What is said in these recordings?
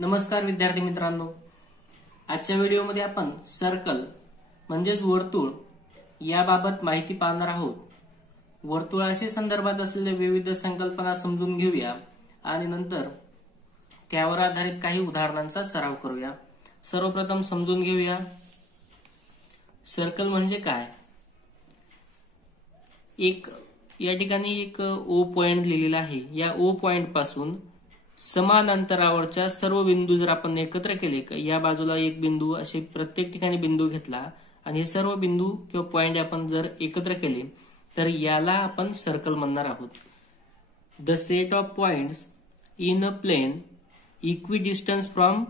नमस्कार विद्यार्थी मित्रांनो, आजच्या व्हिडिओमध्ये आपण सर्कल म्हणजेच वर्तुळ याबाबत माहिती पाहणार आहोत। वर्तुळाशी संदर्भात असलेल्या विविध संकल्पना समजून घेऊया आणि नंतर त्यावर आधारित काही उदाहरणांचा सराव करूया। सर्वप्रथम समजून घेऊया सर्कल म्हणजे काय। या ठिकाणी एक ओ पॉइंट लिहिलेला आहे। या ओ पॉइंट पासून समान अंतरावरच्या सर्व बिंदू जर आपण एकत्र केले, या बाजूला एक बिंदू असे प्रत्येक ठिकाणी बिंदू घेतला आणि हे सर्व बिंदू किंवा पॉइंट आपण जर एकत्र केले तर याला आपण सर्कल म्हणणार आहोत। The set of points in a plane equidistance from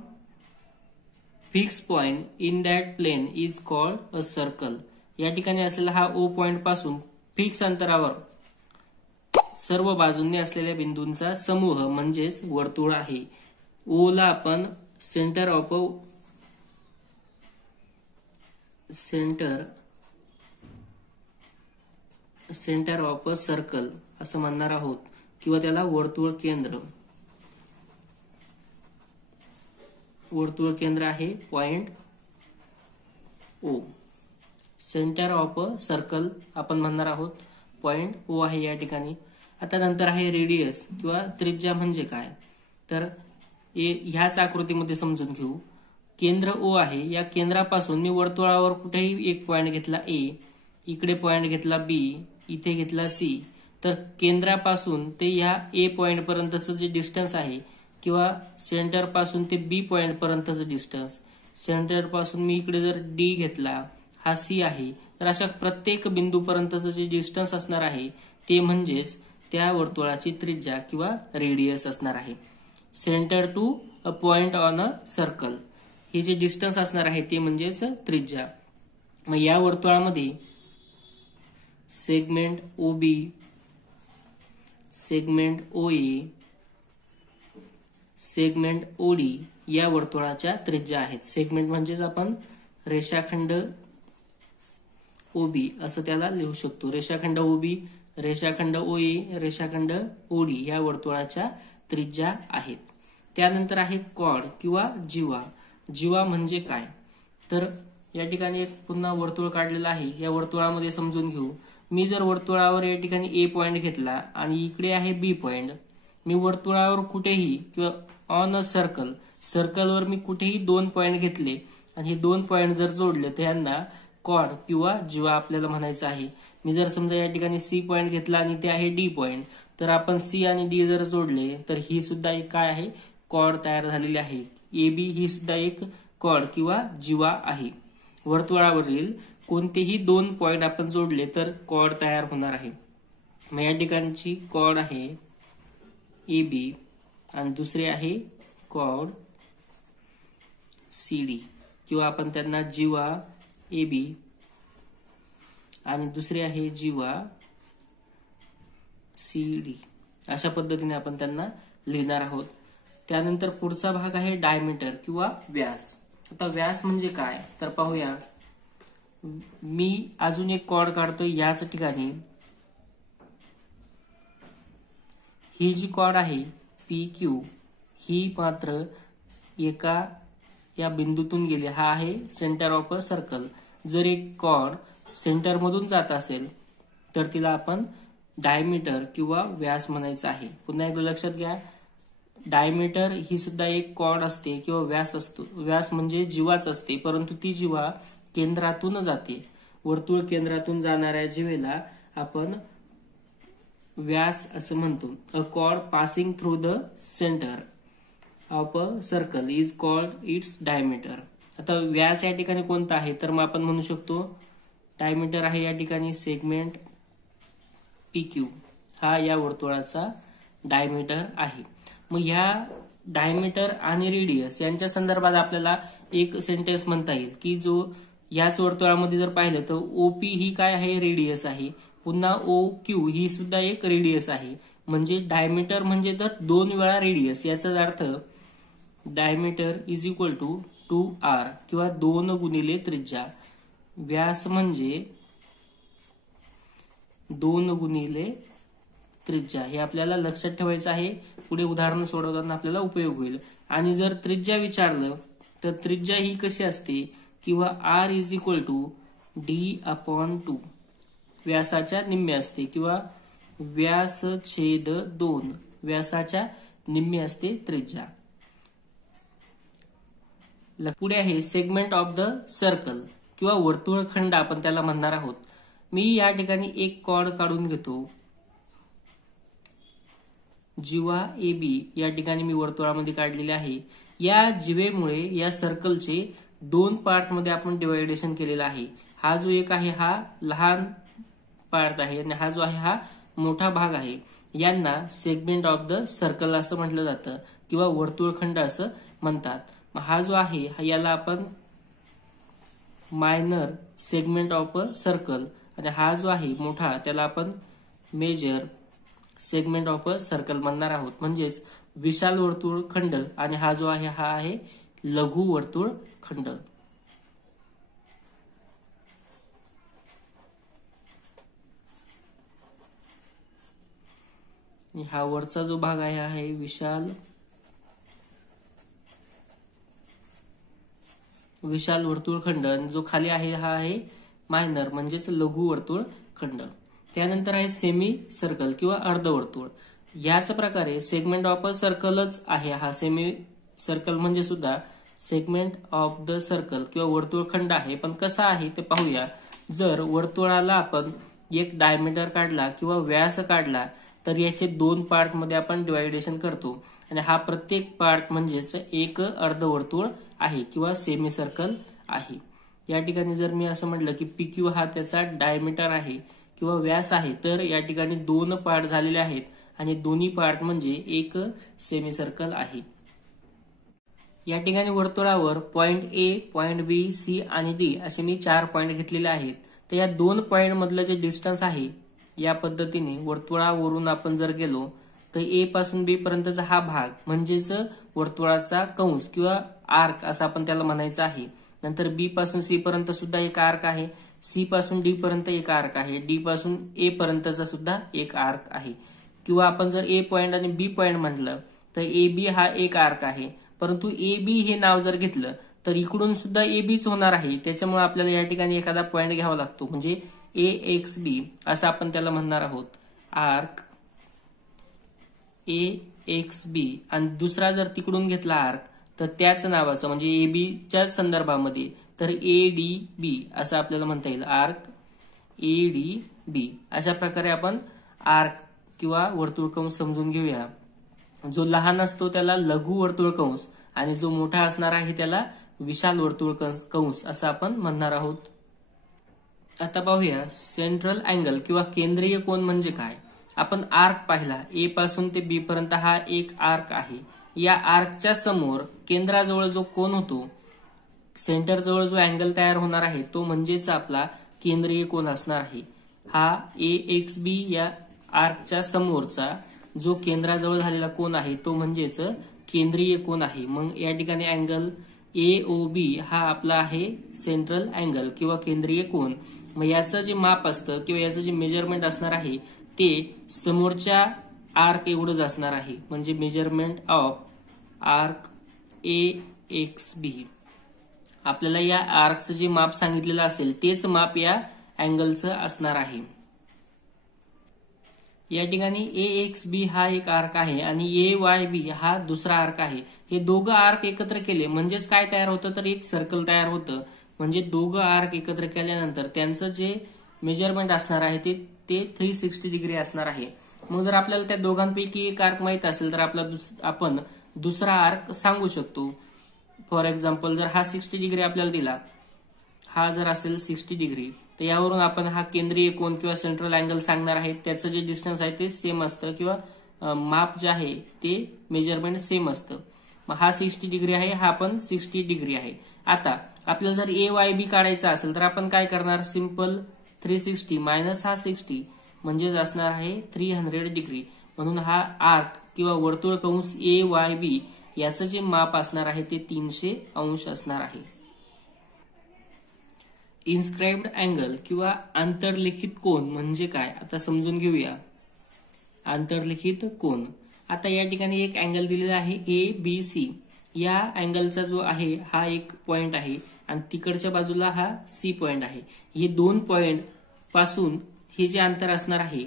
fix point in that plane is called a circle. या ठिकाणी असलेला हा ओ पॉइंट पासून फिक्स अंतरावर सर्व बाजूंनी असलेल्या बिंदूंचा समूह म्हणजेच वर्तुळ आहे। ओ ला आपण सेंटर ऑफ अ सर्कल असं म्हणणार आहोत किंवा त्याला वर्तुळ केंद्र आहे point O. Centre of a circle आपण म्हणणार आहोत पॉइंट ओ आहे या ठिकाणी। आता नंतर आहे रेडियस किंवा त्रिज्या म्हणजे काय, तर ह्याच आकृतीमध्ये समजून घेऊ। केंद्र ओ आहे, या केंद्रापासून मी वर्तुळावर कुठेही एक पॉइंट घेतला ए, इकडे पॉइंट घेतला बी, इथे घेतला सी, तर केंद्रापासून ते ह्या ए पॉइंट पर्यंतचं जे डिस्टन्स आहे किंवा सेंटर पासून ते बी पॉइंट पर्यंतचं डिस्टन्स, सेंटर पासून मी इकडे जर डी घेतला, हा सी आहे, तर अशा प्रत्येक बिंदूपर्यंतचं जे डिस्टन्स असणार आहे ते म्हणजेच त्या वर्तुळाची त्रिज्या किंवा रेडियस असणार आहे। Centre to a point on a circle हे जे डिस्टन्स असणार आहे ते म्हणजेच त्रिज्या। मग या वर्तुळामध्ये segment O B, segment O A, segment O D या वर्तुळाच्या त्रिज्या आहेत। सेगमेंट म्हणजेच आपण रेषाखंड ओबी असं त्याला लिहू शकतो। रेषाखंड ओबी, रेषाखंड ओ ए, रेषाखंड ओडी या वर्तुळाच्या त्रिज्या आहेत। त्यानंतर आहे कॉर्ड किंवा जीवा। जीवा म्हणजे काय, तर या ठिकाणी एक पुन्हा वर्तुळ काढलेलं आहे। या वर्तुळामध्ये समजून घेऊ। मी जर वर्तुळावर या ठिकाणी ए पॉइंट घेतला आणि इकडे आहे बी पॉइंट, मी वर्तुळावर कुठेही किंवा ऑन अ सर्कलवर मी कुठेही दोन पॉइंट घेतले आणि हे दोन पॉइंट जर जोडले तर यांना कॉर्ड किंवा जीवा आपल्याला म्हणायचं आहे। मी जर समजा या ठिकाणी सी पॉइंट घेतला आणि ते आहे डी पॉइंट, तर आपण सी आणि डी जर जोडले तर ही सुद्धा एक काय आहे, कॉर्ड तयार झालेली आहे। ए बी ही सुद्धा एक कॉर्ड किंवा जीवा आहे। वर्तुळावरील कोणतेही दोन पॉइंट आपण जोडले तर कॉर्ड तयार होणार आहे। मग या ठिकाणची कॉर्ड आहे ए बी आणि दुसरे आहे कॉर्ड सी डी किंवा आपण त्यांना जीवा ए बी आणि दुसरे आहे जीवा सी डी अशा पद्धतीने आपण त्यांना लिहिणार आहोत। त्यानंतर पुढचा भाग आहे डायमीटर किंवा व्यास। आता व्यास म्हणजे काय तर पाहूया। मी अजून एक कॉर्ड काढतोय याच ठिकाणी। ही जी कॉर्ड आहे पी क्यू ही मात्र एका या बिंदूतून गेली, हा आहे सेंटर ऑफ अ सर्कल। जर एक कॉर्ड सेंटर मधून जात असेल तर तिला आपण डायमीटर किंवा व्यास म्हणायचं आहे। पुन्हा एकदा लक्षात घ्या, डायमीटर ही सुद्धा एक कॉर्ड असते किंवा व्यास असतो। व्यास म्हणजे जीवाच असते, परंतु ती जीवा केंद्रातून जाते। वर्तुळ केंद्रातून जाणाऱ्या जीवेला आपण व्यास असं म्हणतो। अ cord passing through the centre of a circle is called its diameter. आता व्यास या ठिकाणी कोणता आहे तर मग आपण म्हणू शकतो डायमीटर आहे या ठिकाणी सेगमेंट पी क्यू, हा या वर्तुळाचा डायमीटर आहे। मग ह्या डायमीटर आणि रेडियस यांच्या संदर्भात आपल्याला एक सेंटेन्स म्हणता येईल की जो याच वर्तुळामध्ये जर पाहिलं तर ओपी ही काय आहे, रेडियस आहे। पुन्हा ओ क्यू ही सुद्धा एक रेडियस आहे। म्हणजे डायमीटर म्हणजे तर दोन वेळा रेडियस, याचाच अर्थ diameter is equal to 2r किंवा 2 गुणिले त्रिज्या। व्यास म्हणजे 2 गुणिले त्रिज्या हे आपल्याला लक्षात ठेवायचं आहे. पुढे उदाहरण सोडवताना आपल्याला उपयोग होईल. आणि जर त्रिज्या विचारलं तर त्रिज्या ही कशी असते किंवा R is equal to D/2 व्यासाच्या निम्मे असते किंवा व्यास छेद 2 व्यासाच्या निम्मे असते त्रिज्या. पुढे आहे सेगमेंट ऑफ द सर्कल किंवा वर्तुळखंड आपण त्याला म्हणणार आहोत. मी या ठिकाणी एक कॉर्ड काढून घेतो. जीवा AB या ठिकाणी मी वर्तुळामध्ये काढलेले आहे. या जीवेमुळे या सर्कलचे 2 पार्ट मध्ये आपण डिवायडेशन केलेलं आहे. हा जो एक आहे हा लहान पार्ट आहे आणि हा जो आहे हा मोठा भाग आहे. यांना सेगमेंट ऑफ द सर्कल असं म्हटलं जातं किंवा वर्तुळखंड असं म्हणतात. हा जो आहे याला आपण minor segment of a circle आणि हा जो आहे मोठा त्याला आपण major segment of a circle म्हणणार आहोत. म्हणजेच विशाल वर्तुळखंड आणि हा जो आहे हा आहे लघु वर्तुळखंड. हा वरचा जो भाग आहे हा आहे विशाल वर्तुळखंड आणि जो खाली आहे हा आहे मायनर म्हणजेच लघु वर्तुळखंड. त्यानंतर आहे सेमी सर्कल किंवा अर्धवर्तुळ. याच प्रकारे सेगमेंट ऑफ अ सर्कलच आहे. हा सेमी सर्कल म्हणजे सुद्धा सेगमेंट ऑफ द सर्कल किंवा वर्तुळखंड आहे. पण कसा आहे ते पाहूया. जर वर्तुळाला आपण एक डायमीटर काढला किंवा व्यास काढला तर याचे 2 पार्ट मध्ये आपण डिवायडेशन करतो आणि हा प्रत्येक पार्ट म्हणजेच एक अर्धवर्तुळ आहे किंवा सेमी सर्कल आहे. या ठिकाणी जर मी असं म्हटलं की PQ हा त्याचा डायमीटर आहे किंवा व्यास आहे तर या ठिकाणी 2 पार्ट झालेले आहेत आणि दोन्ही पार्ट म्हणजे एक सेमी सर्कल आहे. या ठिकाणी वर्तुळावर point A, point B, C आणि D असे मी 4 पॉइंट घेतलेले आहेत. तर या 2 पॉइंट मधलं जे डिस्टन्स आहे या पद्धतीने वर्तुळावरून आपण जर गेलो तर A पासून B पर्यंतचा हा भाग म्हणजेच वर्तुळाचा कंस किंवा आर्क असं आपण त्याला म्हणायचं आहे. नंतर B पासून C पर्यंत सुद्धा एक आर्क आहे. C पासून D पर्यंत एक आर्क आहे. D पासून A पर्यंतचा सुद्धा एक आर्क आहे. किंवा आपण जर A पॉइंट आणि B पॉइंट म्हटलं तर AB हा एक आर्क आहे. परंतु AB हे नाव जर घेतलं तर इकडून सुद्धा ABच होणार आहे. त्याच्यामुळे आपल्याला या ठिकाणी एखादा पॉइंट घ्यावा लागतो म्हणजे AXB असं आपण त्याला म्हणणार आहोत. आर्क AXB आणि दुसरा जर तिकडून घेतला आर्क तर त्याच नावाचं म्हणजे ABच्याच संदर्भामध्ये तर ADB असं आपल्याला म्हणता येईल. आर्क ADB अशा प्रकारे आपण आर्क किंवा वर्तुळकंस समजून घेऊया. जो लहान असतो त्याला लघु वर्तुळकंस आणि जो मोठा असणार आहे त्याला विशाल वर्तुळकंस असं आपण म्हणणार आहोत. आता पाहूया सेंट्रल अँगल किंवा केंद्रीय कोन म्हणजे काय. आपण आर्क पाहिला. A पासून ते B पर्यंत हा एक आर्क आहे. या आर्कच्या समोर केंद्राजवळ जो कोन होतो सेंटर जवळ जो अँगल तयार होणार आहे तो म्हणजेच आपला केंद्रीय कोन असणार आहे. हा AXB या आर्कच्या समोरचा जो केंद्राजवळ झालेला कोन आहे तो म्हणजेच केंद्रीय कोन आहे. मग या ठिकाणी अँगल AOB हा आपला आहे सेंट्रल अँगल किंवा केंद्रीय कोन. मग याचं जे माप असतं किंवा याचं जे मेजरमेंट असणार आहे ते समोरच्या आर्क एवढंच असणार आहे. म्हणजे मेजरमेंट ऑफ आर्क AXB. आपल्याला या आर्कचं जे माप सांगितलेलं असेल तेच माप या अँगलचं असणार आहे. या ठिकाणी AXB हा एक आर्क आहे आणि AYB हा दुसरा आर्क आहे. हे दोघं आर्क एकत्र केले म्हणजेच काय तयार होतं तर एक सर्कल तयार होतं. म्हणजे दोघं आर्क एकत्र केल्यानंतर त्यांचं जे मेजरमेंट असणार आहे ते 360 डिग्री असणार आहे. मग जर आपल्याला त्या दोघांपैकी एक आर्क माहित असेल तर आपण दुसरा आर्क सांगू शकतो. फॉर एक्झाम्पल जर हा 60 डिग्री आपल्याला दिला, हा जर असेल 60 डिग्री तर यावरून आपण हा केंद्रीय कोन किंवा सेंट्रल अँगल सांगणार आहे. त्याचं जे डिस्टन्स आहे ते सेम असतं किंवा माप जे आहे ते मेजरमेंट सेम असतं. मग हा 60 डिग्री आहे, हा पण 60 डिग्री आहे. आता आपल्याला जर AYB काढायचा असेल तर आपण काय करणार. सिंपल 360 मायनस हा 60 म्हणजेच असणार आहे 300 डिग्री. म्हणून हा आर्क किंवा वर्तुळकंस AYB याचं जे माप असणार आहे ते 300 अंश असणार आहे. इन्स्क्राइब्ड अँगल किंवा आंतरलिखित कोन म्हणजे काय आता समजून घेऊया. आंतरलिखित कोन. आता या ठिकाणी एक अँगल दिलेला आहे ABC. या अँगलचा जो आहे हा एक पॉइंट आहे आणि तिकडच्या बाजूला हा C पॉइंट आहे. हे दोन पॉइंट पासून हे जे अंतर असणार आहे,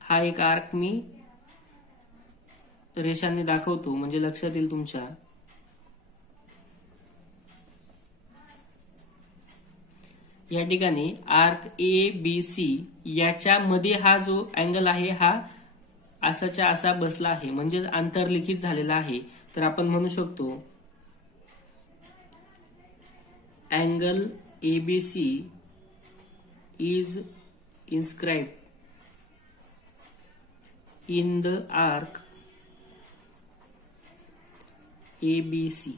हा एक आर्क मी रेषांनी दाखवतो म्हणजे लक्षात येईल तुमच्या. या ठिकाणी आर्क ABC याच्या मध्ये हा जो अँगल आहे हा असाच्या असा बसला आहे म्हणजे आंतरलिखित झालेला आहे. तर आपण म्हणू शकतो angle ABC is inscribed in the arc ABC.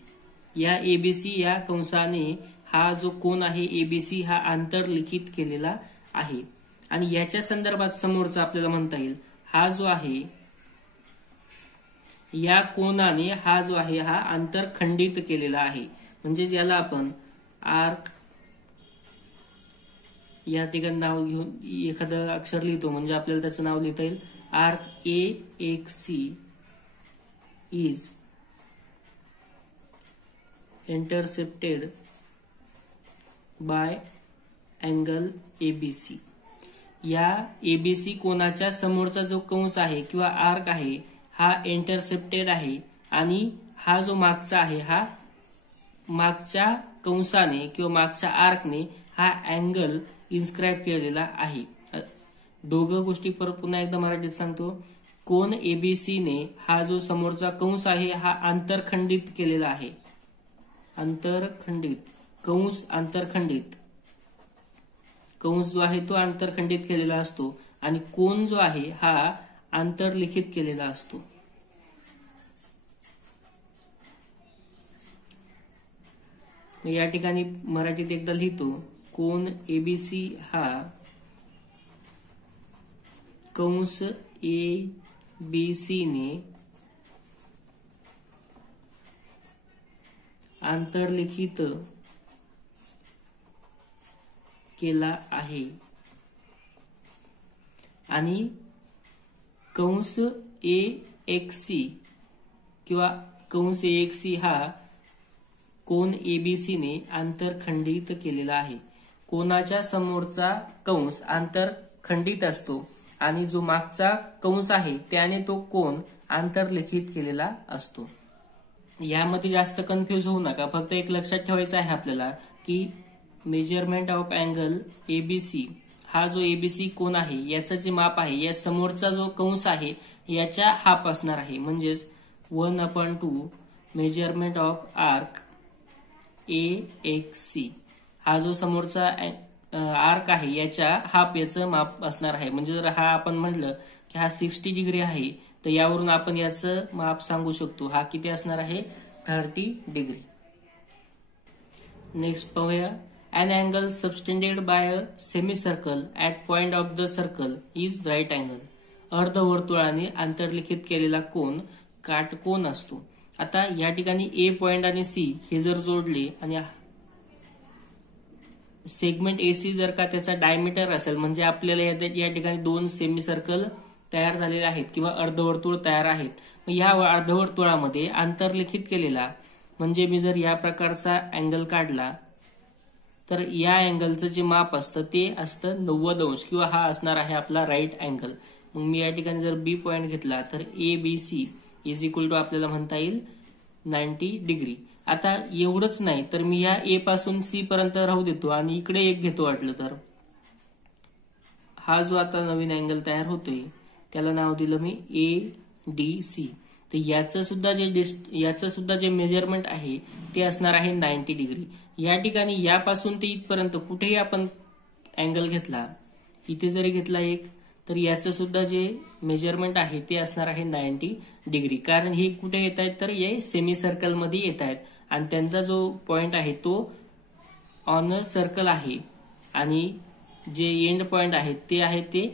या ABC या कंसाने हा जो कोन आहे ABC हा आंतरलिखित केलेला आहे. आणि याच्या संदर्भात समोरचा आपल्याला म्हणता येईल हा जो आहे या कोनाने हा जो आहे हा आंतरखंडित केलेला आहे. म्हणजे याला आपण आर्क या ठिकाणी नाव घेऊन एखादं अक्षर लिहितो म्हणजे आपल्याला त्याचं नाव लिहिता येईल. Arc AXC is intercepted bye angle ABC. या ABC कोनाच्या समोरचा जो कंस आहे किंवा आर्क आहे हा इंटरसेप्टेड आहे आणि हा जो मागचा आहे हा मागच्या कंसाने किंवा मागच्या आर्कने हा अँगल इन्स्क्राइब केलेला आहे. दोघं गोष्टी पुन्हा एकदा मराठीत सांगतो. कोन ABC ने हा जो समोरचा कंस आहे हा आंतरखंडित केलेला आहे. आंतरखंडित कंस आंतरखंडित कंस जो आहे तो आंतरखंडित केलेला असतो आणि कोन जो आहे हा आंतरलिखित केलेला असतो. या ठिकाणी मराठीत एकदा लिहितो. कोन ABC हा कंस ABC ने आंतरलिखित केला आहे आणि कंस AXC किंवा कंस AXC हा कोन ABC ने आंतरखंडित केलेला आहे. कोनाच्या समोरचा कंस आंतरखंडित असतो आणि जो मागचा कंस आहे त्याने तो कोन आंतरलिखित केलेला असतो. यामध्ये जास्त कन्फ्युज होऊ नका. फक्त एक लक्षात ठेवायचं आहे आपल्याला की मेजरमेंट ऑफ अँगल ABC हा जो ABC कोन आहे याचं जे माप आहे या समोरचा जो कंस आहे याच्या हाफ असणार आहे. म्हणजेच 1/2 मेजरमेंट ऑफ आर्क AXC हा जो समोरचा आर्क आहे याच्या हाफ याचं माप असणार आहे. म्हणजे जर हा आपण म्हटलं की हा 60 डिग्री आहे तर यावरून आपण याचं माप सांगू शकतो. हा किती असणार आहे 30 डिग्री. नेक्स्ट पाहूया. An angle subtended by a semicircle at point of the circle is right angle. अर्धवर्तुळाने आंतरलिखित केलेला कोन काटकोन असतो. आता या ठिकाणी A पॉइंट आणि C हे जर जोडले आणि सेगमेंट AC जर का त्याचा डायमीटर असेल म्हणजे आपल्याला या ठिकाणी दोन सेमी सर्कल तयार झालेले आहेत किंवा अर्धवर्तुळ तयार आहेत. मग या अर्धवर्तुळामध्ये आंतरलिखित केलेला म्हणजे मी जर या प्रकारचा अँगल काढला तर या अँगलचं जे माप असतं ते असतं 90° किंवा हा असणार आहे आपला राईट अँगल. मग मी या ठिकाणी जर B पॉइंट घेतला तर ABC इज इक्वल टू आपल्याला म्हणता येईल 90 डिग्री. आता एवढंच नाही तर मी या A पासून C पर्यंत राहू देतो आणि इकडे एक घेतो वाटलं तर. हा जो आता नवीन अँगल तयार होतोय त्याला नाव दिलं मी ADC. तर याचं सुद्धा जे मेजरमेंट आहे ते असणार आहे 90 डिग्री. या ठिकाणी यापासून ते इथपर्यंत कुठेही आपण अँगल घेतला, इथे जरी घेतला एक, तर याचं सुद्धा जे मेजरमेंट आहे ते असणार आहे 90 डिग्री. कारण हे कुठे येत आहेत तर हे सेमी सर्कल मध्ये येत आहेत आणि त्यांचा जो पॉइंट आहे तो ऑन अ सर्कल आहे आणि जे एंड पॉइंट आहेत ते आहे ते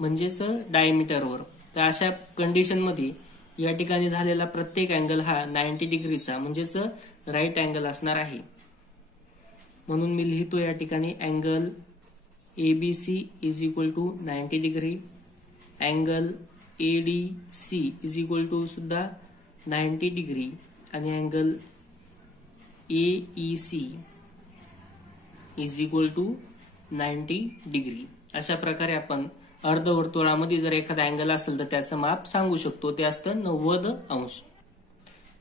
म्हणजेच डायमीटरवर. तर अशा कंडिशन मध्ये या ठिकाणी झालेला प्रत्येक अँगल हा 90 डिग्रीचा म्हणजेच राईट अँगल असणार आहे. म्हणून मी लिहितो या ठिकाणी angle ABC is equal to 90 degree. Angle ADC is equal to सुद्धा 90 डिग्री आणि angle AEC is equal to 90 degree. अशा प्रकारे आपण अर्धवर्तुळामध्ये जर एखादा अँगल असेल तर त्याचं माप सांगू शकतो, ते असतं 90 अंश.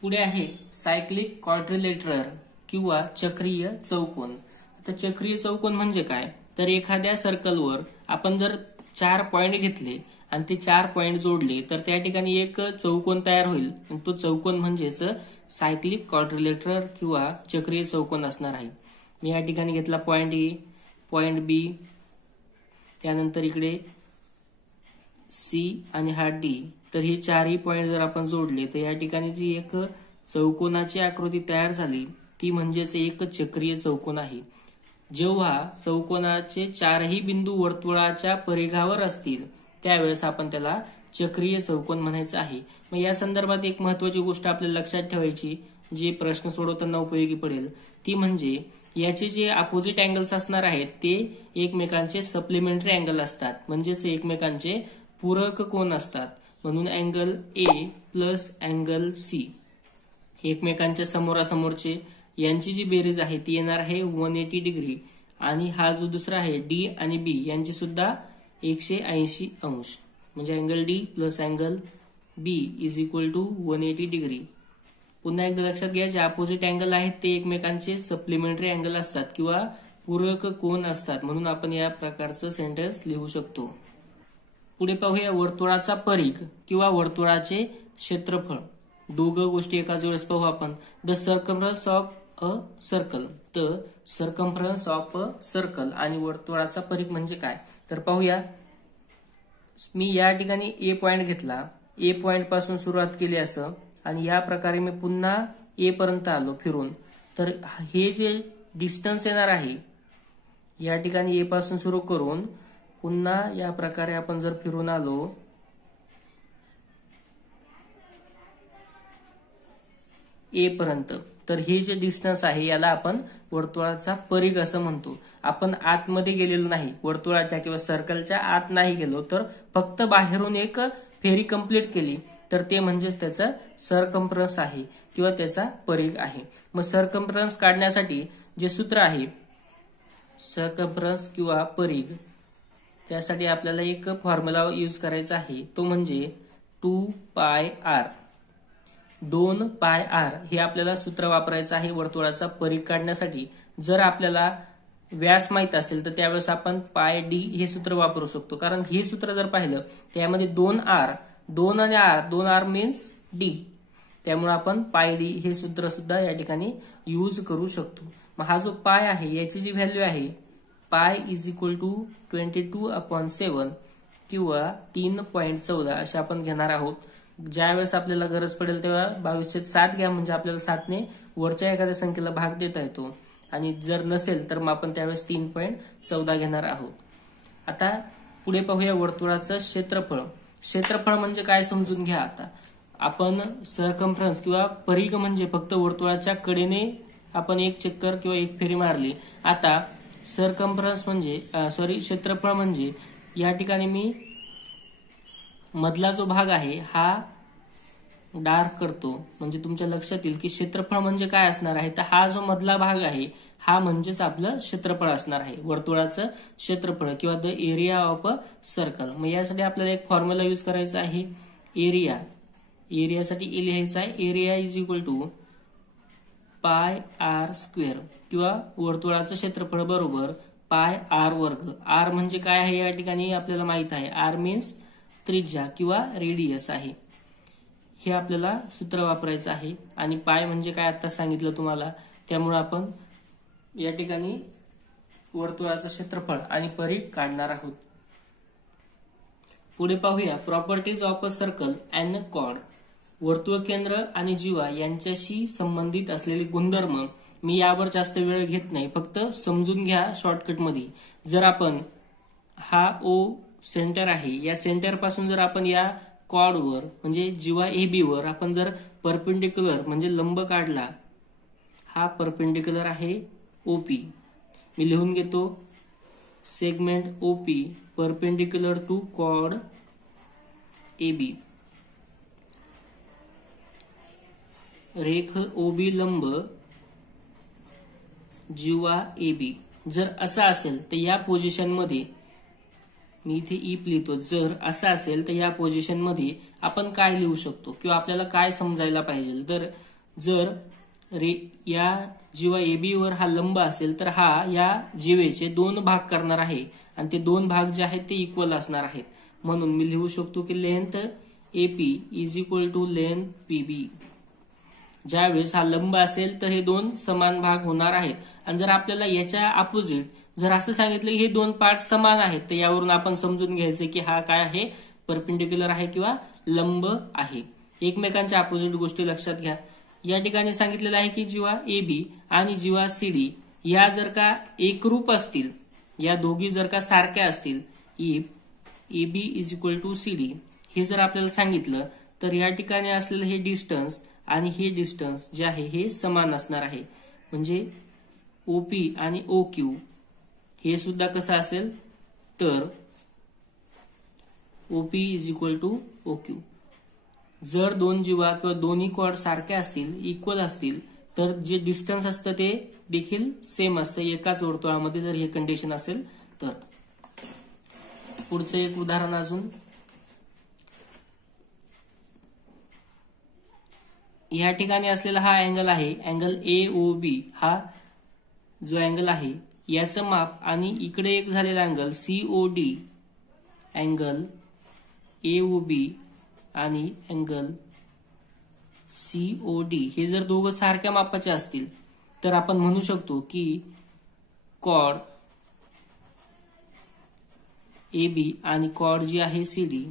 पुढे आहे सायक्लिक क्वाड्रिलेटरल किंवा चक्रीय चौकोन. आता चक्रीय चौकोन म्हणजे काय, तर एखाद्या सर्कलवर आपण जर 4 पॉइंट घेतले आणि ते 4 पॉइंट जोडले तर त्या ठिकाणी एक चौकोन तयार होईल. तो चौकोन म्हणजेच सायक्लिक क्वाड्रिलेटरल किंवा चक्रीय चौकोन असणार आहे. मी या ठिकाणी घेतला पॉइंट ए, पॉइंट बी, त्यानंतर इकडे सी आणि हा डी. तर हे 4ही पॉइंट जर आपण जोडले तर या ठिकाणी जी एक चौकोनाची आकृती तयार झाली ती म्हणजेच एक चक्रीय चौकोन आहे. जेव्हा चौकोनाचे 4ही बिंदू वर्तुळाच्या परिघावर असतील त्यावेळेस आपण त्याला चक्रीय चौकोन म्हणायचं आहे. मग या संदर्भात एक महत्वाची गोष्ट आपल्याला लक्षात ठेवायची, जी प्रश्न सोडवताना उपयोगी पडेल, ती म्हणजे याचे जे अपोजिट अँगल्स असणार आहेत ते एकमेकांचे सप्लिमेंटरी अँगल असतात, म्हणजेच एकमेकांचे पूरक कोन असतात. म्हणून angle A plus angle C एकमेकांच्या समोरासमोरचे यांची जी बेरीज आहे ती येणार आहे 180 डिग्री. आणि हा जो दुसरा आहे डी आणि बी यांची सुद्धा 180 अंश, म्हणजे angle D plus angle B is equal to 180 degree. पुन्हा एकदा लक्षात घ्या, जे अपोजिट अँगल आहेत ते एकमेकांचे सप्लिमेंटरी अँगल असतात किंवा पूरक कोन असतात, म्हणून आपण या प्रकारचं सेंटेन्स लिहू शकतो. पुढे पाहूया वर्तुळाचा परिघ किंवा वर्तुळाचे क्षेत्रफळ. दोघं गोष्टी एकाच वेळेस पाहू आपण. The circumference of a circle. तर सर्कम्फरन्स ऑफ अ सर्कल आणि वर्तुळाचा परिघ म्हणजे काय तर पाहूया. मी या ठिकाणी ए पॉइंट घेतला, ए पॉइंट पासून सुरुवात केली असं, आणि या प्रकारे मी पुन्हा ए पर्यंत आलो फिरून. तर हे जे डिस्टन्स येणार आहे या ठिकाणी ए पासून सुरू करून पुन्हा या प्रकारे आपण जर फिरून आलो ए पर्यंत, तर हे जे डिस्टन्स आहे याला आपण वर्तुळाचा परिघ असं म्हणतो. आपण आतमध्ये गेलेलो नाही, वर्तुळाच्या किंवा सर्कलच्या आत नाही गेलो, तर फक्त बाहेरून एक फेरी कंप्लीट केली तर ते म्हणजेच त्याचा सर्कम्फरन्स आहे किंवा त्याचा परिघ आहे. मग सर्कम्फरन्स काढण्यासाठी जे सूत्र आहे सर्कम्फरन्स किंवा परिघ, त्यासाठी आपल्याला एक फॉर्म्युला यूज करायचा आहे, तो म्हणजे 2πr. 2πr हे आपल्याला सूत्र वापरायचं आहे वर्तुळाचा परिघ काढण्यासाठी. जर आपल्याला व्यास माहित असेल तर त्यावेळेस आपण पाय डी हे सूत्र वापरू शकतो, कारण हे सूत्र जर पाहिलं त्यामध्ये 2r, 2 आणि r, 2r मीन्स डी, त्यामुळे आपण पाय डी हे सूत्र सुद्धा या ठिकाणी यूज करू शकतो. मग हा जो पाय आहे याची जी व्हॅल्यू आहे पाय इज इक्वल टू 22/7 किंवा 3.14 असे आपण घेणार आहोत. ज्या वेळेस आपल्याला गरज पडेल तेव्हा 22/7 घ्या, म्हणजे आपल्याला 7ने वरच्या एखाद्या संख्येला भाग देता येतो, आणि जर नसेल तर मग आपण त्यावेळेस 3.14 घेणार आहोत. आता पुढे पाहूया वर्तुळाचं क्षेत्रफळ. क्षेत्रफळ म्हणजे काय समजून घ्या. आता आपण सर्कम्फरन्स किंवा परिघ म्हणजे फक्त वर्तुळाच्या कडेने आपण एक चक्कर किंवा एक फेरी मारली. आता सर्कम्फरन्स म्हणजे क्षेत्रफळ म्हणजे या ठिकाणी मी मधला जो भाग आहे हा डार्क करतो, म्हणजे तुमच्या लक्षात येईल की क्षेत्रफळ म्हणजे काय असणार आहे. तर हा जो मधला भाग आहे हा म्हणजेच आपलं क्षेत्रफळ असणार आहे, वर्तुळाचं क्षेत्रफळ किंवा the area of a circle. मग यासाठी आपल्याला एक फॉर्म्युला यूज करायचा आहे. एरियासाठी लिहायचा आहे area is equal to pi r square किंवा वर्तुळाचं क्षेत्रफळ बरोबर पाय आर वर्ग. आर म्हणजे काय आहे या ठिकाणी आपल्याला माहित आहे, आर मीन्स त्रिज्या किंवा रेडियस आहे. हे आपल्याला सूत्र वापरायचं आहे. आणि पाय म्हणजे काय आता सांगितलं तुम्हाला, त्यामुळे आपण या ठिकाणी वर्तुळाचं क्षेत्रफळ आणि परिघ काढणार आहोत. पुढे पाहूया properties of a circle and chord. वर्तुळ केंद्र आणि जीवा यांच्याशी संबंधित असलेले गुणधर्म. मी यावर जास्त वेळ घेत नाही, फक्त समजून घ्या शॉर्टकटमध्ये. जर आपण हा ओ सेंटर आहे, या सेंटर पासून जर आपण या कॉर्डवर म्हणजे जीवा ए बी वर आपण जर परपेंडिक्युलर म्हणजे लंब काढला, हा परपेंडिक्युलर आहे ओपी. मी लिहून घेतो segment OP perpendicular to chord AB, रेख OB लंब जीवा AB. जर असं असेल तर या पोझिशन मध्ये, मी इथे ईप लिहितो, जर असं असेल तर या पोझिशन मध्ये आपण काय लिहू शकतो किंवा आपल्याला काय समजायला पाहिजे. तर जर या जीवा AB वर हा लंब असेल तर हा या जीवेचे 2 भाग करणार आहे आणि ते 2 भाग जे आहेत ते इक्वल असणार आहेत. म्हणून मी लिहू शकतो की length AP is equal to length PB. ज्यावेळेस हा लंब असेल तर हे 2 समान भाग होणार आहेत. आणि जर आपल्याला याच्या अपोजिट जर असं सांगितलं की हे 2 पार्ट समान आहेत, तर यावरून आपण समजून घ्यायचं की हा काय आहे, परपेंडिक्युलर आहे किंवा लंब आहे. एकमेकांच्या अपोजिट गोष्टी लक्षात घ्या. या ठिकाणी सांगितलेलं आहे की जीवा AB आणि जीवा CD या जर का एकरूप असतील, या दोघी जर का सारख्या असतील, if AB is equal to CD हे जर आपल्याला सांगितलं, तर या ठिकाणी असलेलं हे डिस्टन्स आणि हे डिस्टन्स जे आहे हे समान असणार आहे. म्हणजे OP आणि OQ हे सुद्धा कसं असेल, तर OP is equal to OQ. जर 2 जीवा किंवा दोन्ही कॉर्ड सारख्या असतील, इक्वल असतील, तर जे डिस्टन्स असतं ते देखील सेम असतं एकाच वर्तुळामध्ये, जर हे कंडिशन असेल तर. पुढचं एक उदाहरण अजून. या ठिकाणी असलेला हा अँगल आहे, अँगल AOB. हा जो अँगल आहे याचं माप आणि इकडे एक झालेला अँगल COD, अँगल AOB आणि अँगल COD हे जर दोघं सारख्या मापाचे असतील, तर आपण म्हणू शकतो की कॉर्ड AB आणि कॉर्ड जी आहे CD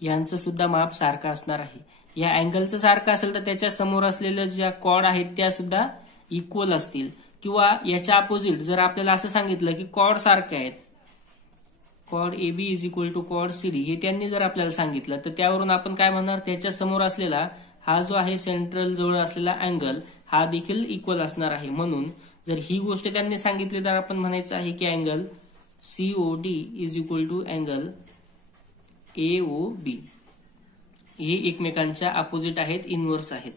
यांचं सुद्धा माप सारखं असणार आहे. या अँगलचं सारखं असेल तर त्याच्या समोर असलेल्या ज्या कॉर्ड आहेत त्या सुद्धा इक्वल असतील. किंवा याच्या अपोजिट जर आपल्याला असं सांगितलं की कॉर्ड सारखे आहेत, chord AB is equal to chord CD हे त्यांनी जर आपल्याला सांगितलं, तर त्यावरून आपण काय म्हणणार, त्याच्या समोर असलेला हा जो आहे सेंट्रल जवळ असलेला अँगल हा देखील इक्वल असणार आहे. म्हणून जर ही गोष्ट त्यांनी सांगितली तर आपण म्हणायचं आहे की angle COD is equal to angle AOB. हे एकमेकांच्या अपोजिट आहेत, इनव्हर्स आहेत.